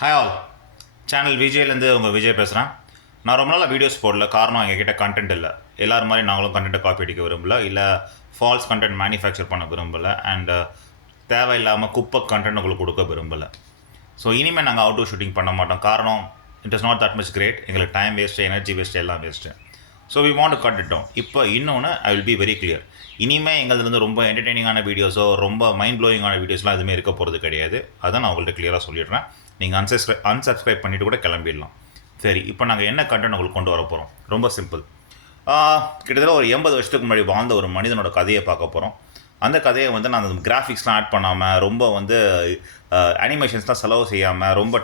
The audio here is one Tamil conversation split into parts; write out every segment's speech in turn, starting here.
ஹாய் ஆல், சேனல் விஜய்லேருந்து உங்கள் விஜய் பேசுகிறேன். நான் ரொம்ப நாளாக வீடியோஸ் போடல. காரணம் எங்ககிட்ட கண்டென்ட் இல்லை. எல்லோரும் மாதிரி நாங்களும் கண்டென்ட்டை காப்பி அடிக்க விரும்பல, இல்லை ஃபால்ஸ் கண்டென்ட் மேனுஃபேக்சர் பண்ண விரும்பலை, அண்ட் தேவையில்லாமல் குப்பை கண்டென்ட் உங்களுக்கு கொடுக்க விரும்பலை. ஸோ இனிமேல் நாங்கள் அவுட்டோர் ஷூட்டிங் பண்ண மாட்டோம். காரணம் it is not that much great. எங்களுக்கு டைம் வேஸ்ட்டு, எனர்ஜி வேஸ்ட்டு, எல்லாம் waste. So we want to cut it down. இப்போ இன்னொன்று I will be very clear. இனிமேல் எங்களுதுலேருந்து ரொம்ப என்டர்டெய்னிங்கான வீடியோஸோ ரொம்ப மைண்ட் ப்ளோயிங்கான வீடியோஸ்லாம் எதுவுமே இருக்க போகிறது கிடையாது. அதை நான் உங்கள்கிட்ட கிளியராக சொல்லிடுறேன். நீங்கள் அன்சப்ஸ்கிரைப் பண்ணிவிட்டு கூட கிளம்பிடலாம். சரி, இப்போ நாங்கள் என்ன கண்டென்ட் உங்களுக்கு கொண்டு வர போகிறோம்? ரொம்ப சிம்பிள். கிட்டத்தட்ட ஒரு 80 வருஷத்துக்கு முன்னாடி வாழ்ந்த ஒரு மனிதனோட கதையை பார்க்க போகிறோம். அந்த கதையை வந்து நான் அந்த கிராஃபிக்ஸ்லாம் ஆட் பண்ணாமல், ரொம்ப வந்து அனிமேஷன்ஸ்லாம் செலவு செய்யாமல், ரொம்ப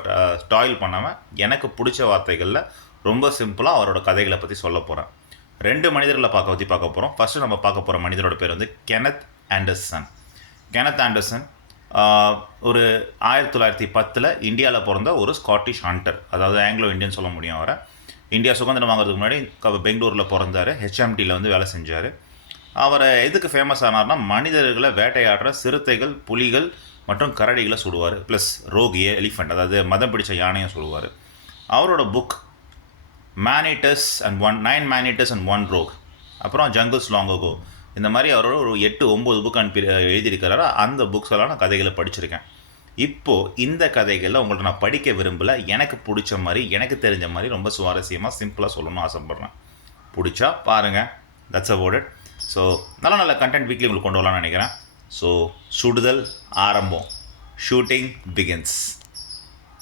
டாயில் பண்ணாமல், எனக்கு பிடிச்ச வார்த்தைகளில் ரொம்ப சிம்பிளாக அவரோட கதைகளை பற்றி சொல்ல போகிறேன். 2 மனிதர்களை பார்க்க போகிறோம். ஃபஸ்ட்டு நம்ம பார்க்க போகிற மனிதரோட பேர் வந்து கெனத் ஆண்டர்சன். கெனத் ஆண்டர்சன் ஒரு 1910 இந்தியாவில் பிறந்த ஒரு ஸ்காட்டிஷ் ஹண்டர், அதாவது ஆங்கிலோ இந்தியன் சொல்ல முடியும். அவரை இந்தியா சுதந்திரம் வாங்குறதுக்கு முன்னாடி பெங்களூரில் பிறந்தார். ஹெச்எம்டியில் வந்து வேலை செஞ்சார். அவரை எதுக்கு ஃபேமஸ் ஆனார்னா, மனிதர்களை வேட்டையாடுற சிறுத்தைகள், புலிகள் மற்றும் கரடிகளை சுடுவார். ப்ளஸ் ரோகிய எலிஃபண்ட், அதாவது மதம் பிடிச்ச யானையும் சுடுவார். அவரோட புக் மேனிட்டஸ் அண்ட் 9 மேனிட்டஸ் அண்ட் 1 ரோக், அப்புறம் ஜங்கிள்ஸ் லாங் அகோ, இந்த மாதிரி அவரோட ஒரு 8-9 புக் எழுதியிருக்கிறாரு. அந்த புக்ஸ் எல்லாம் நான் கதைகளை படிச்சிருக்கேன். இப்போது இந்த கதைகளில் உங்கள்ட்ட நான் படிக்க விரும்பலை. எனக்கு பிடிச்ச மாதிரி, எனக்கு தெரிஞ்ச மாதிரி ரொம்ப சுவாரஸ்யமாக சிம்பிளாக சொல்லணும்னு ஆசைப்பட்றேன். பிடிச்சா பாருங்கள். That's about it. ஸோ நல்ல கண்டென்ட் வீக்லி உங்களுக்கு கொண்டு வரலாம்னு நினைக்கிறேன். ஸோ சுடுதல் ஆரம்பம். Shooting begins.